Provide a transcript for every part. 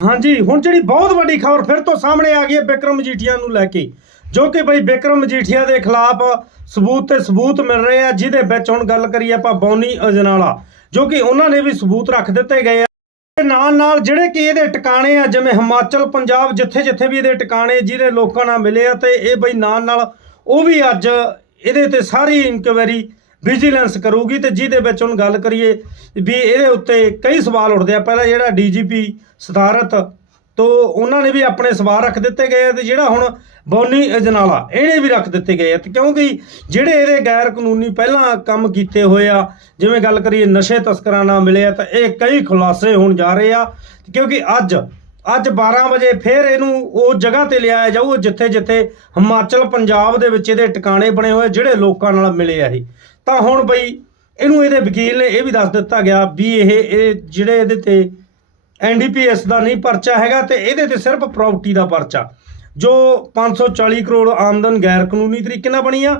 ਹਾਂਜੀ, ਹੁਣ ਜਿਹੜੀ ਬਹੁਤ ਵੱਡੀ ਖਬਰ ਫਿਰ ਤੋਂ ਸਾਹਮਣੇ ਆ ਗਈ ਹੈ ਬਿਕਰਮ ਮਜੀਠੀਆ ਨੂੰ ਲੈ ਕੇ, ਜੋ ਕਿ ਬਈ ਬਿਕਰਮ ਮਜੀਠੀਆ ਦੇ ਖਿਲਾਫ ਸਬੂਤ ਤੇ ਸਬੂਤ ਮਿਲ ਰਹੇ ਆ, ਜਿਹਦੇ ਵਿੱਚ ਹੁਣ ਗੱਲ ਕਰੀਏ ਆਪਾਂ ਬੌਨੀ ਅਜਨਾਲਾ, ਜੋ ਕਿ ਉਹਨਾਂ ਨੇ ਵੀ ਸਬੂਤ ਰੱਖ ਦਿੱਤੇ ਗਏ ਆ। ਤੇ ਨਾਲ ਨਾਲ ਜਿਹੜੇ ਕਿ ਇਹਦੇ ਟਿਕਾਣੇ ਆ, ਜਿਵੇਂ ਹਿਮਾਚਲ ਪੰਜਾਬ ਜਿੱਥੇ ਜਿੱਥੇ ਵੀ ਇਹਦੇ ਟਿਕਾਣੇ ਜਿਹਦੇ ਲੋਕਾਂ ਨਾਲ ਮਿਲੇ ਆ, ਤੇ ਇਹ ਬਈ ਨਾਲ ਨਾਲ ਉਹ ਵੀ ਅੱਜ ਇਹਦੇ ਤੇ ਸਾਰੀ ਇਨਕੁਆਇਰੀ ਵਿਜੀਲੈਂਸ ਕਰੂਗੀ ਤੇ ਜਿਹਦੇ ਵਿੱਚ ਹੁਣ ਗੱਲ ਕਰੀਏ ਵੀ ਇਹਦੇ ਉੱਤੇ ਕਈ ਸਵਾਲ ਉੱਠਦੇ ਆ। ਪਹਿਲਾਂ ਜਿਹੜਾ ਡੀਜੀਪੀ ਸਤਾਰਤ ਤੋਂ ਉਹਨਾਂ ਨੇ ਵੀ ਆਪਣੇ ਸਵਾਲ ਰੱਖ ਦਿੱਤੇ ਗਏ ਆ ਤੇ ਜਿਹੜਾ ਹੁਣ ਬੌਨੀ ਅਜਨਾਲਾ, ਇਹਨੇ ਵੀ ਰੱਖ ਦਿੱਤੇ ਗਏ ਆ ਤੇ ਕਿਉਂਕਿ ਜਿਹੜੇ ਇਹਦੇ ਗੈਰ ਕਾਨੂੰਨੀ ਪਹਿਲਾਂ ਕੰਮ ਕੀਤੇ ਹੋਏ ਆ, ਜਿਵੇਂ ਗੱਲ ਕਰੀਏ ਨਸ਼ੇ ਤਸਕਰਾਂ ਨਾਲ ਮਿਲੇ ਆ, ਤਾਂ ਇਹ ਕਈ ਖੁਲਾਸੇ ਹੋਣ ਜਾ ਰਹੇ ਆ। ਕਿਉਂਕਿ ਅੱਜ ਅੱਜ 12 ਵਜੇ ਫਿਰ ਇਹਨੂੰ ਉਹ ਜਗ੍ਹਾ ਤੇ ਲਿਆਇਆ ਜਾਊ ਜਿੱਥੇ ਜਿੱਥੇ ਹਿਮਾਚਲ ਪੰਜਾਬ ਦੇ ਵਿੱਚ ਇਹਦੇ ਟਿਕਾਣੇ ਬਣੇ ਹੋਏ, ਜਿਹੜੇ ਲੋਕਾਂ ਨਾਲ ਮਿਲੇ ਆ ਇਹ। ਤਾਂ ਹੁਣ ਬਈ ਇਹਨੂੰ ਇਹਦੇ ਵਕੀਲ ਨੇ ਇਹ ਵੀ ਦੱਸ ਦਿੱਤਾ ਗਿਆ ਵੀ ਇਹ ਇਹ ਜਿਹੜੇ ਇਹਦੇ ਤੇ ਐਨਡੀਪੀਐਸ ਦਾ ਨਹੀਂ ਪਰਚਾ ਹੈਗਾ ਤੇ ਇਹਦੇ ਤੇ ਸਿਰਫ ਪ੍ਰਾਪਰਟੀ ਦਾ ਪਰਚਾ। ਜੋ 540 ਕਰੋੜ ਆਮਦਨ ਗੈਰ ਕਾਨੂੰਨੀ ਤਰੀਕੇ ਨਾਲ ਬਣੀ ਆ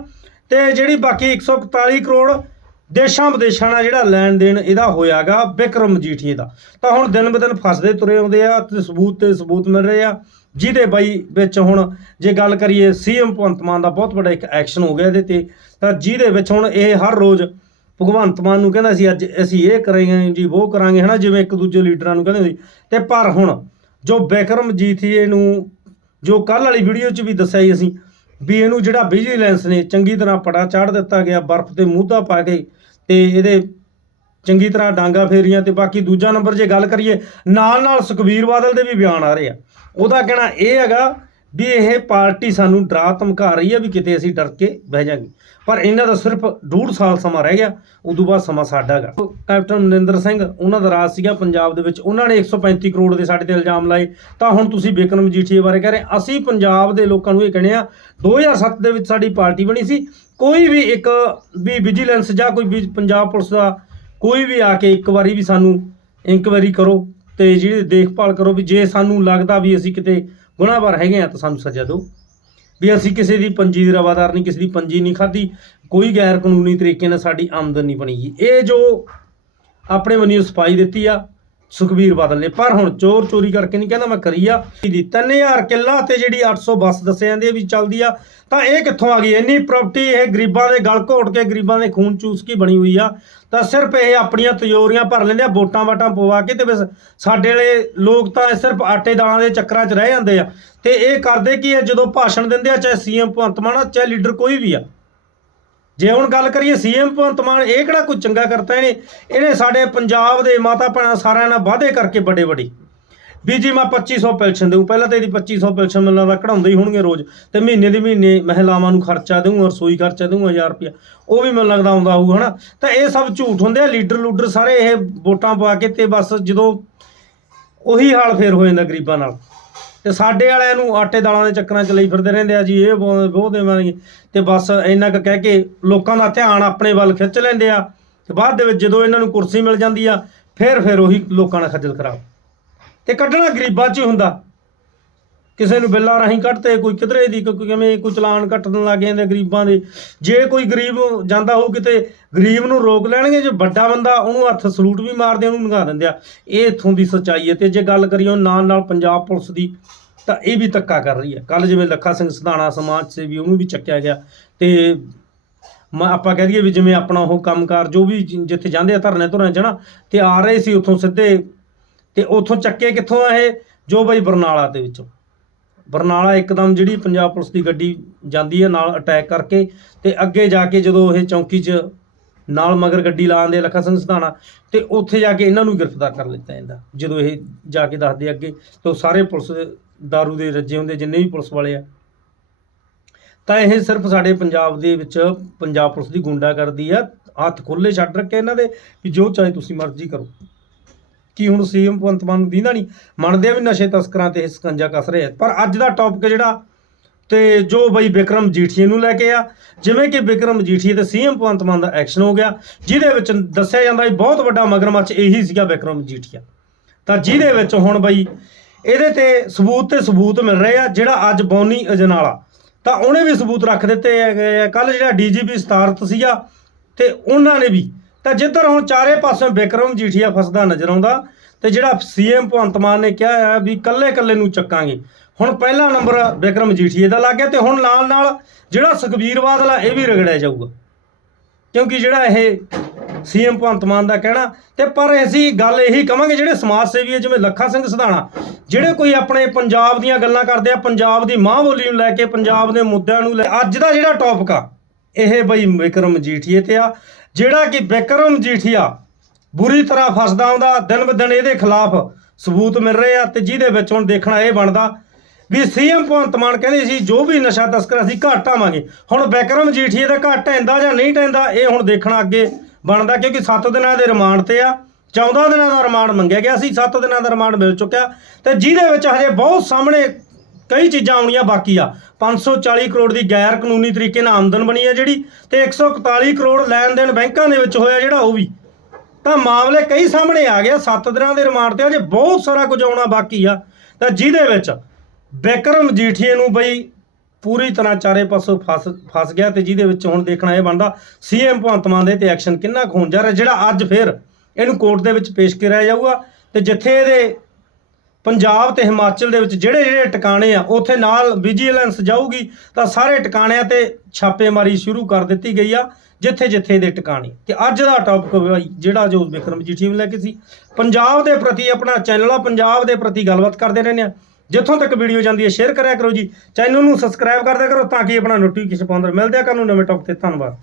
ਤੇ ਜਿਹੜੀ ਬਾਕੀ 141 ਕਰੋੜ ਦੇਸ਼ਾਂ ਵਿਦੇਸ਼ਾਂ ਨਾਲ ਜਿਹੜਾ ਲੈਣ ਦੇਣ ਇਹਦਾ ਹੋਇਆਗਾ ਬਿਕਰਮ ਮਜੀਠੀਏ ਦਾ। ਤਾਂ ਹੁਣ ਦਿਨ ਬਦਨ ਫਸਦੇ ਤੁਰੇ ਆਉਂਦੇ ਆ ਤੇ ਸਬੂਤ ਤੇ ਸਬੂਤ ਮਿਲ ਰਹੇ ਆ। ਜਿਹਦੇ ਬਾਈ ਵਿੱਚ ਹੁਣ ਜੇ ਗੱਲ ਕਰੀਏ ਸੀਐਮ ਭਗਵੰਤ ਮਾਨ ਦਾ ਬਹੁਤ ਵੱਡਾ ਇੱਕ ਐਕਸ਼ਨ ਹੋ ਗਿਆ ਇਹਦੇ ਤੇ। ਤਾਂ ਜਿਹਦੇ ਵਿੱਚ ਹੁਣ ਇਹ ਹਰ ਰੋਜ਼ ਭਗਵੰਤ ਮਾਨ ਨੂੰ ਕਹਿੰਦਾ ਸੀ, ਅੱਜ ਅਸੀਂ ਇਹ ਕਰਾਂਗੇ, ਜੀ ਉਹ ਕਰਾਂਗੇ, ਹਨਾ, ਜਿਵੇਂ ਇੱਕ ਦੂਜੇ ਲੀਡਰਾਂ ਨੂੰ ਕਹਿੰਦੇ ਸੀ। ਤੇ ਪਰ ਹੁਣ ਜੋ ਬਿਕਰਮ ਜੀਥੀਏ ਨੂੰ ਜੋ ਕੱਲ ਵਾਲੀ ਵੀਡੀਓ 'ਚ ਵੀ ਦੱਸਿਆ ਸੀ ਅਸੀਂ ਵੀ ਇਹਨੂੰ ਜਿਹੜਾ ਵਿਜੀਲੈਂਸ ਨੇ ਚੰਗੀ ਤਰ੍ਹਾਂ ਪੜਾ ਚਾੜ ਦਿੱਤਾ ਗਿਆ, ਬਰਫ਼ ਤੇ ਮੂਧਾ ਪਾ ਕੇ ਤੇ ਇਹਦੇ ਚੰਗੀ ਤਰ੍ਹਾਂ ਡਾਂਗਾ ਫੇਰੀਆਂ ਤੇ ਬਾਕੀ ਦੂਜਾ ਨੰਬਰ ਜੇ ਗੱਲ ਕਰੀਏ ਨਾਲ ਨਾਲ ਸੁਖਬੀਰ ਬਾਦਲ ਦੇ ਵੀ ਬਿਆਨ ਆ ਰਹੇ ਆ। ਉਹਦਾ ਕਹਿਣਾ ਇਹ ਹੈਗਾ ਵੀ ਇਹ ਪਾਰਟੀ ਸਾਨੂੰ ਡਰਾ ਧਮਕਾ ਰਹੀ ਹੈ ਵੀ ਕਿਤੇ ਅਸੀਂ ਡਰ ਕੇ ਬਹਿ ਜਾਾਂਗੇ। ਪਰ ਇਹਨਾਂ ਦਾ ਸਿਰਫ ਡੂਢ ਸਾਲ ਸਮਾਂ ਰਹਿ ਗਿਆ, ਉਦੋਂ ਬਾਅਦ ਸਮਾਂ ਸਾਡਾ ਹੈਗਾ ਕੈਪਟਨ ਮਨਿੰਦਰ ਸਿੰਘ, ਉਹਨਾਂ ਦਾ ਰਾਜ ਸੀਗਾ ਪੰਜਾਬ ਦੇ ਵਿੱਚ, ਉਹਨਾਂ ਨੇ 135 ਕਰੋੜ ਦੇ ਸਾਡੇ ਤੇ ਇਲਜ਼ਾਮ ਲਾਏ। ਤਾਂ ਹੁਣ ਤੁਸੀਂ ਬਿਕਰਮ ਮਜੀਠੀਏ ਬਾਰੇ ਕਹਿ ਰਹੇ, ਅਸੀਂ ਪੰਜਾਬ ਦੇ ਲੋਕਾਂ ਨੂੰ ਇਹ ਕਹਿੰਦੇ ਆ 2007 ਦੇ ਵਿੱਚ ਸਾਡੀ ਪਾਰਟੀ ਬਣੀ ਸੀ, ਕੋਈ ਵੀ ਇੱਕ ਵੀ ਵਿਜੀਲੈਂਸ ਜਾਂ ਕੋਈ ਵੀ ਪੰਜਾਬ ਪੁਲਿਸ ਦਾ ਕੋਈ ਵੀ ਆ ਕੇ ਇੱਕ ਵਾਰੀ ਵੀ ਸਾਨੂੰ ਇਨਕੁਆਇਰੀ ਕਰੋ ਤੇ ਜਿਹੜੀ ਦੇਖਭਾਲ ਕਰੋ ਵੀ ਜੇ ਸਾਨੂੰ ਲੱਗਦਾ ਵੀ ਅਸੀਂ ਕਿਤੇ ਗੁਨਾਹਗਾਰ ਹੈਗੇ ਆ ਤਾਂ ਸਾਨੂੰ ਸਜ਼ਾ ਦਿਓ। ਵੀ ਅਸੀਂ ਕਿਸੇ ਦੀ ਪੰਜੀ ਦੀ ਰਵਾਦਾਰ ਨਹੀਂ, ਕਿਸੇ ਦੀ ਪੰਜੀ ਨਹੀਂ ਖਾਧੀ, ਕੋਈ ਗੈਰ ਕਾਨੂੰਨੀ ਤਰੀਕੇ ਨਾਲ ਸਾਡੀ ਆਮਦਨ ਨਹੀਂ ਬਣੀ ਇਹ ਜੋ ਆਪਣੇ ਵੱਲੋਂ ਸਫ਼ਾਈ ਦਿੱਤੀ ਆ ਸੁਖਬੀਰ ਬਾਦਲ ਨੇ। ਪਰ ਹੁਣ ਚੋਰ ਚੋਰੀ ਕਰਕੇ ਨਹੀਂ ਕਹਿੰਦਾ ਮੈਂ ਕਰੀ ਆ। ਦੀ 3000 ਕਿੱਲਾ ਤੇ ਜਿਹੜੀ 800 ਬੱਸ ਦੱਸੇ ਜਾਂਦੇ ਆ ਵੀ ਚੱਲਦੀ ਆ, ਤਾਂ ਇਹ ਕਿੱਥੋਂ ਆ ਗਈ? ਇੰਨੀ ਪ੍ਰਾਪਰਟੀ ਇਹ ਗਰੀਬਾਂ ਦੇ ਗਲ ਘੋਟ ਕੇ ਗਰੀਬਾਂ ਦੇ ਖੂਨ ਚੂਸ ਕੀ ਬਣੀ ਹੋਈ ਆ। ਤਾਂ ਸਿਰਫ ਇਹ ਆਪਣੀਆਂ ਤਜੋਰੀਆਂ ਭਰ ਲੈਂਦੇ ਆ, ਵੋਟਾਂ ਵਾਟਾਂ ਪਵਾ ਕੇ ਤੇ ਬਸ ਸਾਡੇ ਵਾਲੇ ਲੋਕ ਤਾਂ ਸਿਰਫ ਆਟੇ ਦਾਲਾਂ ਦੇ ਚੱਕਰਾਂ 'ਚ ਰਹਿ ਜਾਂਦੇ ਆ। ਤੇ ਇਹ ਕਰਦੇ ਕੀ ਆ? ਜਦੋਂ ਭਾਸ਼ਣ ਦਿੰਦੇ ਆ, ਚਾਹੇ ਸੀਐਮ ਭਗਵੰਤ ਮਾਨ ਆ, ਚਾਹੇ ਲੀਡਰ ਕੋਈ ਵੀ ਆ। ਜੇ ਹੁਣ ਗੱਲ ਕਰੀਏ ਸੀਐਮ ਭਗਵੰਤ ਮਾਨ, ਇਹ ਕਿਹੜਾ ਕੋਈ ਚੰਗਾ ਕਰਤਾ ਇਹਨੇ? ਇਹਨੇ ਸਾਡੇ ਪੰਜਾਬ ਦੇ ਮਾਤਾ ਭੈਣਾਂ ਸਾਰਿਆਂ ਨਾਲ ਵਾਅਦੇ ਕਰਕੇ ਵੱਡੇ ਵੱਡੇ। ਵੀ ਜੀ ਮੈਂ 2500 ਪੈਨਸ਼ਨ ਦੇਊ, ਪਹਿਲਾਂ ਤਾਂ ਇਹਦੀ 2500 ਪੈਨਸ਼ਨ ਮਿਲਣਾ ਦਾ ਕਢਾਉਂਦੇ ਹੀ ਹੋਣਗੇ ਰੋਜ਼। ਤੇ ਮਹੀਨੇ ਦੀ ਮਹੀਨੇ ਮਹਿਲਾਵਾਂ ਨੂੰ ਖਰਚਾ ਦੇਊ, ਰਸੋਈ ਖਰਚਾ ਦੇਊ 1000 ਰੁਪਇਆ। ਉਹ ਵੀ ਮੈਨੂੰ ਲੱਗਦਾ ਆਉਂਦਾ ਹੋਊ, ਹਨਾ? ਤਾਂ ਇਹ ਸਭ ਝੂਠ ਹੁੰਦੇ ਆ, ਲੀਡਰ ਲੂਡਰ ਸਾਰੇ ਇਹ ਵੋਟਾਂ ਪਾ ਕੇ ਤੇ ਬਸ ਜਦੋਂ ਉਹੀ ਹਾਲ ਫੇਰ ਹੋ ਜਾਂਦਾ ਗਰੀਬਾਂ ਨਾਲ। ਤੇ ਸਾਡੇ ਵਾਲਿਆਂ ਨੂੰ ਆਟੇ ਦਾਲਾਂ ਦੇ ਚੱਕਰਾਂ 'ਚ ਲਈ ਫਿਰਦੇ ਰਹਿੰਦੇ ਆ ਜੀ, ਇਹ ਬਹੁਤ ਬਹੁਤ ਦੇਵਾਂਗੇ ਤੇ ਬਸ ਇੰਨਾ ਕੁ ਕਹਿ ਕੇ ਲੋਕਾਂ ਦਾ ਧਿਆਨ ਆਪਣੇ ਵੱਲ ਖਿੱਚ ਲੈਂਦੇ ਆ ਤੇ ਬਾਅਦ ਦੇ ਵਿੱਚ ਜਦੋਂ ਇਹਨਾਂ ਨੂੰ ਕੁਰਸੀ ਮਿਲ ਜਾਂਦੀ ਆ ਫਿਰ ਫਿਰ ਉਹੀ ਲੋਕਾਂ ਨਾਲ ਖੱਜਲ ਖਰਾਬ। ਤੇ ਕੱਢਣਾ ਗਰੀਬਾਂ 'ਚ ਹੀ ਹੁੰਦਾ। ਕਿਸੇ ਨੂੰ ਬਿੱਲਾਂ ਰਾਹੀਂ ਕੱਟਦੇ ਕੋਈ ਕਿਧਰੇ ਦੀ, ਕੋਈ ਕਿਵੇਂ, ਕੋਈ ਚਲਾਨ ਕੱਟਣ ਲੱਗ ਜਾਂਦੇ ਗਰੀਬਾਂ ਦੇ। ਜੇ ਕੋਈ ਗਰੀਬ ਜਾਂਦਾ ਹੋਊ ਕਿਤੇ, ਗਰੀਬ ਨੂੰ ਰੋਕ ਲੈਣਗੇ, ਜੇ ਵੱਡਾ ਬੰਦਾ ਉਹਨੂੰ ਹੱਥ ਸਲੂਟ ਵੀ ਮਾਰਦੇ, ਉਹਨੂੰ ਨਗਾ ਦਿੰਦੇ ਆ। ਇਹ ਇੱਥੋਂ ਦੀ ਸੱਚਾਈ ਹੈ ਤੇ ਜੇ ਗੱਲ ਕਰੀਏ ਨਾਲ ਨਾਲ ਪੰਜਾਬ ਪੁਲਿਸ ਦੀ, ਤਾਂ ਇਹ ਵੀ ਧੱਕਾ ਕਰ ਰਹੀ ਹੈ। ਕੱਲ ਜਿਵੇਂ ਲੱਖਾ ਸਿੰਘ ਸਿਧਾਣਾ ਸਮਾਜ ਸੇਵੀ, ਉਹਨੂੰ ਵੀ ਚੱਕਿਆ ਗਿਆ। ਤੇ ਮੈਂ, ਆਪਾਂ ਕਹਿ ਦਈਏ ਵੀ ਜਿਵੇਂ ਆਪਣਾ ਉਹ ਕੰਮਕਾਰ, ਜੋ ਵੀ ਜਿੱਥੇ ਜਾਂਦੇ ਆ ਧਰਨੇ ਧੁਰਨੇ ਚ ਨਾ, ਤੇ ਆ ਰਹੇ ਸੀ ਉੱਥੋਂ ਸਿੱਧੇ, ਤੇ ਉੱਥੋਂ ਚੱਕੇ ਕਿੱਥੋਂ ਆ ਇਹ? ਜੋ ਬਈ ਬਰਨਾਲਾ ਦੇ ਵਿੱਚੋਂ। ਬਰਨਾਲਾ ਇੱਕਦਮ ਜਿਹੜੀ ਪੰਜਾਬ ਪੁਲਿਸ ਦੀ ਗੱਡੀ ਜਾਂਦੀ ਹੈ ਨਾਲ ਅਟੈਕ ਕਰਕੇ ਤੇ ਅੱਗੇ ਜਾ ਕੇ ਜਦੋਂ ਇਹ ਚੌਂਕੀ 'ਚ ਨਾਲ ਮਗਰ ਗੱਡੀ ਲਾਉਂਦੇ ਆ ਲੱਖਾ ਸਿੰਘ ਸਿਧਾਣਾ, ਤੇ ਉੱਥੇ ਜਾ ਕੇ ਇਹਨਾਂ ਨੂੰ ਗ੍ਰਿਫਤਾਰ ਕਰ ਲਿੱਤਾ ਜਾਂਦਾ, ਜਦੋਂ ਇਹ ਜਾ ਕੇ ਦੱਸਦੇ ਅੱਗੇ, ਤੇ ਉਹ ਸਾਰੇ ਪੁਲਿਸ ਦਾਰੂ ਦੇ ਰੱਜੇ ਹੁੰਦੇ, ਜਿੰਨੇ ਵੀ ਪੁਲਿਸ ਵਾਲੇ ਆ। ਤਾਂ ਇਹ ਸਿਰਫ ਸਾਡੇ ਪੰਜਾਬ ਦੇ ਵਿੱਚ ਪੰਜਾਬ ਪੁਲਿਸ ਦੀ ਗੁੰਡਾ ਕਰਦੀ ਆ, ਹੱਥ ਖੁੱਲੇ ਛੱਡ ਰੱਖੇ ਇਹਨਾਂ ਦੇ, ਵੀ ਜੋ ਚਾਹੇ ਤੁਸੀਂ ਮਰਜ਼ੀ ਕਰੋ। ਕੀ ਹੁਣ ਸੀਐਮ ਭਗਵੰਤ ਮਾਨ ਨੂੰ ਦੀਂਦਾ ਨਹੀਂ ਮੰਨਦੇ ਆ ਵੀ ਨਸ਼ੇ ਤਸਕਰਾਂ ਤੇ ਇਹ ਸਕੰਜਾ ਕੱਸ ਰਹੇ ਆ। ਪਰ ਅੱਜ ਦਾ ਟੌਪਿਕ ਜਿਹੜਾ ਤੇ ਜੋ ਬਈ ਵਿਕਰਮ ਜੀਠੀਏ ਨੂੰ ਲੈ ਕੇ ਆ, ਜਿਵੇਂ ਕਿ ਵਿਕਰਮ ਜੀਠੀਏ ਤੇ ਸੀਐਮ ਭਗਵੰਤ ਮਾਨ ਦਾ ਐਕਸ਼ਨ ਹੋ ਗਿਆ, ਜਿਹਦੇ ਵਿੱਚ ਦੱਸਿਆ ਜਾਂਦਾ ਵੀ ਬਹੁਤ ਵੱਡਾ ਮਗਰਮੱਛ ਇਹੀ ਸੀਗਾ ਵਿਕਰਮ ਜੀਠੀਆ। ਤਾਂ ਜਿਹਦੇ ਵਿੱਚ ਹੁਣ ਬਈ ਇਹਦੇ ਤੇ ਸਬੂਤ ਤੇ ਸਬੂਤ ਮਿਲ ਰਹੇ ਆ, ਜਿਹੜਾ ਅੱਜ ਬੌਨੀ ਅਜਨਾਲਾ। ਤਾਂ ਉਹਨੇ ਵੀ ਸਬੂਤ ਰੱਖ ਦਿੱਤੇ ਹੈਗੇ ਕੱਲ ਜਿਹੜਾ ਡੀਜੀਪੀ ਸਤਾਰਤ ਸੀਗਾ ਤੇ ਉਹਨਾਂ ਨੇ ਵੀ ਤਾਂ ਜਿੱਧਰ ਹੁਣ ਚਾਰੇ ਪਾਸੇ ਵਿਕਰਮ ਜੀਠੀਆ ਫਸਦਾ ਨਜ਼ਰ ਆਉਂਦਾ ਤੇ ਜਿਹੜਾ ਸੀਐਮ ਭਗਵੰਤ ਮਾਨ ਨੇ ਕਿਹਾ ਹੈ ਵੀ ਕੱਲੇ ਕੱਲੇ ਨੂੰ ਚੱਕਾਂਗੇ। ਹੁਣ ਪਹਿਲਾ ਨੰਬਰ ਬਿਕਰਮ ਮਜੀਠੀਏ ਦਾ ਲੱਗ ਗਿਆ ਤੇ ਹੁਣ ਨਾਲ ਨਾਲ ਜਿਹੜਾ ਸੁਖਬੀਰ ਬਾਦਲ ਆ, ਇਹ ਵੀ ਰਗੜਿਆ ਜਾਊਗਾ। ਕਿਉਂਕਿ ਜਿਹੜਾ ਇਹ ਸੀਐਮ ਭਗਵੰਤ ਮਾਨ ਦਾ ਕਹਿਣਾ, ਤੇ ਪਰ ਅਸੀਂ ਗੱਲ ਇਹੀ ਕਵਾਂਗੇ ਜਿਹੜੇ ਸਮਾਜ ਸੇਵੀ ਆ, ਜਿਵੇਂ ਲੱਖਾ ਸਿੰਘ ਸਿਧਾਣਾ, ਜਿਹੜੇ ਕੋਈ ਆਪਣੇ ਪੰਜਾਬ ਦੀਆਂ ਗੱਲਾਂ ਕਰਦੇ ਆ, ਪੰਜਾਬ ਦੀ ਮਾਂ ਬੋਲੀ ਨੂੰ ਲੈ ਕੇ, ਪੰਜਾਬ ਦੇ ਮੁੱਦਿਆਂ ਨੂੰ ਲੈ ਅੱਜ ਦਾ ਜਿਹੜਾ ਟੌਪਿਕ ਆ ਇਹ ਬਈ ਵਿਕਰਮ ਮਜੀਠੀਏ ਤੇ ਆ, ਜਿਹੜਾ ਕਿ ਵਿਕਰਮ ਮਜੀਠੀਆ ਬੁਰੀ ਤਰ੍ਹਾਂ ਫਸਦਾ ਆਉਂਦਾ, ਦਿਨ ਬ ਦਿਨ ਇਹਦੇ ਖਿਲਾਫ ਸਬੂਤ ਮਿਲ ਰਹੇ ਆ ਤੇ ਜਿਹਦੇ ਵਿੱਚ ਹੁਣ ਦੇਖਣਾ ਇਹ ਬਣਦਾ ਵੀ ਸੀਐਮ ਭਗਵੰਤ ਮਾਨ ਕਹਿੰਦੇ ਸੀ, ਜੋ ਵੀ ਨਸ਼ਾ ਤਸਕਰ ਅਸੀਂ ਘੱਟ ਆਵਾਂਗੇ। ਹੁਣ ਵਿਕਰਮ ਜੀਠੀਏ ਦਾ ਘੱਟ ਟੈਂਦਾ ਜਾਂ ਨਹੀਂ ਟੈਂਦਾ ਇਹ ਹੁਣ ਦੇਖਣਾ ਅੱਗੇ ਬਣਦਾ, ਕਿਉਂਕਿ 7 ਦਿਨਾਂ ਦੇ ਰਿਮਾਂਡ ਤੇ ਆ 14 ਦਿਨਾਂ ਦਾ ਰਿਮਾਂਡ ਮੰਗਿਆ ਗਿਆ ਸੀ 7 ਦਿਨਾਂ ਦਾ ਰਿਮਾਂਡ ਮਿਲ ਚੁੱਕਿਆ ਤੇ ਜਿਹਦੇ ਵਿੱਚ ਹਜੇ ਬਹੁਤ ਸਾਹਮਣੇ ਕਈ ਚੀਜ਼ਾਂ ਆਉਣੀਆਂ ਬਾਕੀ ਆ। 540 ਕਰੋੜ ਦੀ ਗੈਰ ਕਾਨੂੰਨੀ ਤਰੀਕੇ ਨਾਲ ਆਮਦਨ ਬਣੀ ਹੈ ਜਿਹੜੀ ਤੇ 141 ਕਰੋੜ ਲੈਣ ਦੇਣ ਬੈਂਕਾਂ ਦੇ ਵਿੱਚ ਹੋਇਆ ਜਿਹੜਾ ਉਹ ਵੀ। ਤਾਂ ਮਾਮਲੇ ਕਈ ਸਾਹਮਣੇ ਆ ਗਿਆ ਸੱਤ ਦਿਨਾਂ ਦੇ ਰਿਮਾਂਡ ਤੇ ਅਜੇ ਬਹੁਤ ਸਾਰਾ ਕੁਝ ਆਉਣਾ ਬਾਕੀ ਆ। ਤਾਂ ਜਿਹਦੇ ਵਿੱਚ ਬਿਕਰਮ ਜੀਠੀਏ ਨੂੰ ਬਈ ਪੂਰੀ ਤਰ੍ਹਾਂ ਚਾਰੇ ਪਾਸੋਂ ਫਸ ਫਸ ਗਿਆ ਤੇ ਜਿਹਦੇ ਵਿੱਚ ਹੁਣ ਦੇਖਣਾ ਇਹ ਬਣਦਾ ਸੀਐਮ ਭਗਵੰਤ ਮਾਨ ਦੇ ਤੇ ਐਕਸ਼ਨ ਕਿੰਨਾ ਕੁ ਹੋਣ ਜਾ ਰਿਹਾ, ਜਿਹੜਾ ਅੱਜ ਫਿਰ ਇਹਨੂੰ ਕੋਰਟ ਦੇ ਵਿੱਚ ਪੇਸ਼ ਕਰਿਆ ਜਾਊਗਾ। ਤੇ ਜਿੱਥੇ ਇਹਦੇ ਪੰਜਾਬ ਤੇ ਹਿਮਾਚਲ ਦੇ ਵਿੱਚ ਜਿਹੜੇ ਜਿਹੜੇ ਟਿਕਾਣੇ ਆ, ਉੱਥੇ ਨਾਲ ਵਿਜੀਲੈਂਸ ਜਾਊਗੀ, ਤਾਂ ਸਾਰੇ ਟਿਕਾਣਿਆਂ ਤੇ ਛਾਪੇਮਾਰੀ ਸ਼ੁਰੂ ਕਰ ਦਿੱਤੀ ਗਈ ਆ, ਜਿੱਥੇ ਜਿੱਥੇ ਦੇ ਟਿਕਾਣੇ। ਤੇ ਅੱਜ ਦਾ ਟੌਪਿਕ ਜਿਹੜਾ ਜੋ ਵਿਕਰਮ ਜੀਠੀ ਨੂੰ ਲੈ ਕੇ ਸੀ। ਪੰਜਾਬ ਦੇ ਪ੍ਰਤੀ ਆਪਣਾ ਚੈਨਲ ਆ, ਪੰਜਾਬ ਦੇ ਪ੍ਰਤੀ ਗੱਲਬਾਤ ਕਰਦੇ ਰਹਿੰਦੇ ਆ। ਜਿੱਥੋਂ ਤੱਕ ਵੀਡੀਓ ਜਾਂਦੀ ਹੈ ਸ਼ੇਅਰ ਕਰਿਆ ਕਰੋ ਜੀ। ਚੈਨਲ ਨੂੰ ਸਬਸਕ੍ਰਾਈਬ ਕਰਦਿਆ ਕਰੋ, ਤਾਂ ਕਿ ਆਪਣਾ ਨੋਟੀਫਿਕੇਸ਼ਨ ਪਾਉਂਦੇ ਮਿਲਦੇ ਆ। ਕੱਲ ਨੂੰ ਨਵੇਂ ਟੌਪਿਕ ਤੇ, ਧੰਨਵਾਦ।